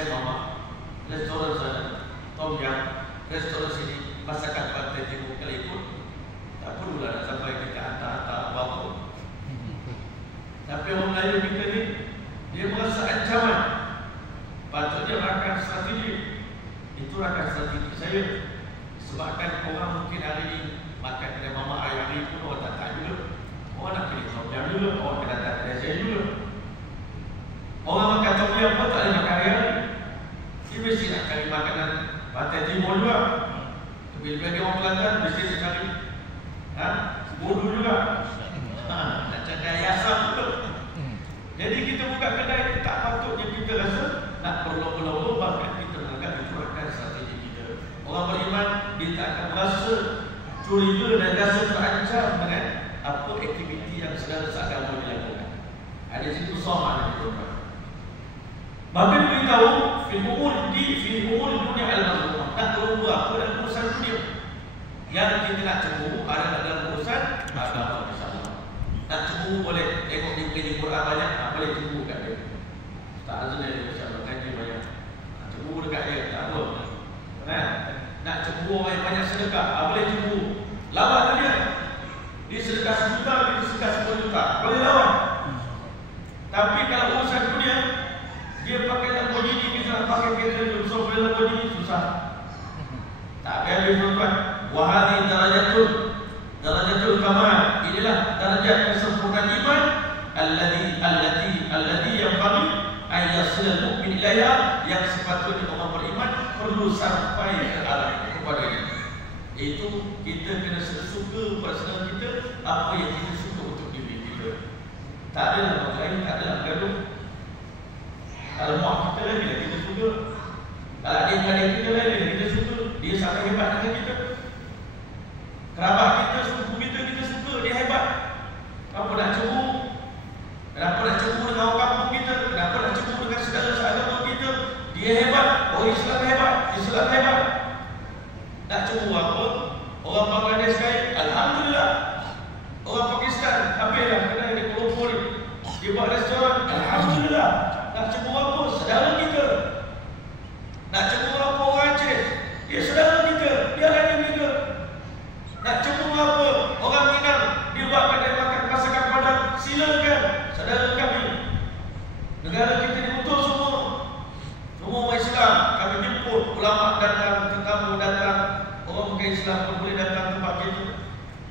kedai mama, restoran sana, tom yum, restoran sini, masakan Pantai Timur kalau ikut, tak perlulah nak sampai kita hantar-hantar apa-apa. Tapi orang Melayu kita ni, dia merasa ancaman. Patutnya rakan strategi. Itu rakan strategi saya. Sebabkan orang mungkin hari ni makan kedai mama ayam hari pun orang tak juga. Orang nak pilih tom yum dulu, orang kena datang kedai saya dulu. Orang makan tom yum pun tak boleh makan hari-hari. Dia mesti nak cari makanan Pantai Timur juga. Lebih-lebih orang Kelantan mesti cari bodoh juga. Nak cari ayam asam juga. Jadi kita buka kedai, tak patutnya kita rasa nak berlomba-lomba, bahkan kita menganggap itu rakan strategi kita. Orang beriman, dia tak akan merasa curiga dan rasa terancam dengan apa aktiviti yang saudara seagama dilakukan. Ada situ sama ada kita. Maka beritahu fil umur dunia al-mazmumah, tak berlomba apa dalam urusan dunia. Yang kita nak cemburu ada dalam urusan agama bersama. Nak cemburu boleh, tengok dia beli Quran banyak, boleh cemburu kat dia. Tak azan dia bersama kan dia banyak. Cemburu dekat dia, tak apa. Nak cemburu orang yang banyak sedekah, boleh cemburu. Lawan dia. Dia sedekah 1 juta, dia sedekah 10 juta. Boleh lawan. Tapi kalau urusan dunia, dia pakai Lamborghini, kita nak pakai kereta dia, so boleh Lamborghini, susah. Tak ada tuan-tuan. Wahadi darajatul kamal. Inilah darajat kesempurnaan iman alladhi yang bagi ayyasil mu'min ilaiha, yang sepatutnya orang beriman perlu sampai ke arah kepadanya. Itu kita kena suka pada saudara kita apa yang kita suka untuk diri kita. Tak ada orang lain, tak ada gaduh. Kalau mak kita lagi lah kita suka, kalau adik-adik kita lagi lah kita suka. Dia sangat hebat dengan kita. Kerabat kita, sepupu kita suka, dia hebat. Kenapa nak cemburu? Kenapa nak cemburu dengan orang kampung kita? Kenapa nak cemburu dengan saudara seagama kita? Dia hebat, orang Islam hebat, Islam hebat. Nak cemburu apa? Orang Bangladesh kaya, alhamdulillah. Orang Pakistan, habislah kedai dia Kuala dia buat restoran, alhamdulillah. Nak cemburu apa? Saudara kita. Nak cemburu apa orang Aceh? Dia saudara kita, dia hanya kita. Nak cemburu apa? Orang Minang, dia buat kedai makan masakan Padang, silakan, saudara kami. Negara kita diutus semua. Semua orang Islam, kami jemput ulama datang, tetamu datang, orang bukan Islam pun boleh datang tempat kita.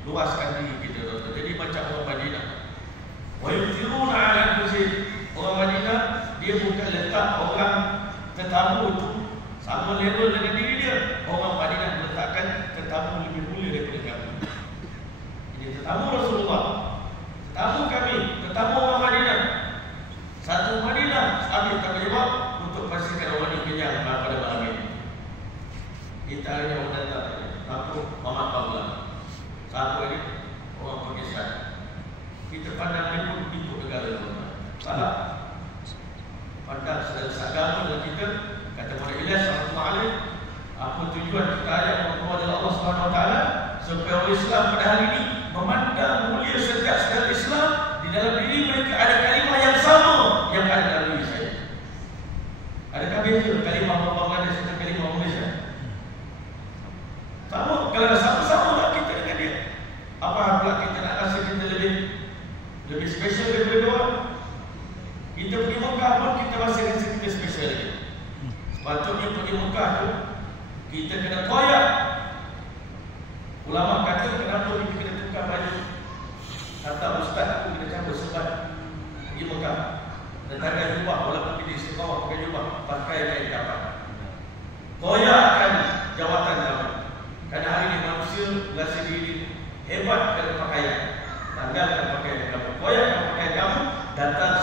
Luaskan diri kita, tuan-tuan. Jadi macam orang Madinah. Wa yufiruna 'ala anfusihim. Orang Madinah, dia bukan letak orang tetamu itu sama level dengan diri dia. Orang Madinah meletakkan tetamu lebih mulia daripada kami. Ini tetamu Rasulullah, tetamu kami, tetamu orang Madinah. Satu Madinah, kami tak jawab untuk pastikan orang ini kenyang pada malam ini. Kita hanya orang datang, aku Muhammad Paula, satu ini orang Pakistan. Kita pandang ini pun pintu negara kita. Salah. Pandang saudara seagama dengan kita. Kata Muhammad Ilyas Alaihi, apa tujuan kita ayat Allah Subhanahu Wa Taala supaya orang Islam pada hari ini memandang mulia setiap saudara Islam di dalam diri mereka ada kalimah yang sama yang ada dalam diri saya. Adakah beza kalimah Bangladesh dengan kalimah Malaysia? Sama. Kalau sama-sama lah kita dengan dia. Apa pula kita nak rasa kita lebih special daripada orang? Kita pergi Mekah pun kita masih rasa kita special lagi. Sepatutnya pergi Mekah tu kita kena koyak. Ulama kata kenapa kita kena tukar baju. Kata ustaz aku kena cabut sebab pergi Mekah. Letakkan jubah, walaupun kita istiqamah pakai jubah, pakai kain kapan. Koyakkan jawatan kamu. Kerana hari ini manusia merasa diri hebat dalam pakaian. Tanggalkan pakaian kamu, koyakkan pakaian kamu, datang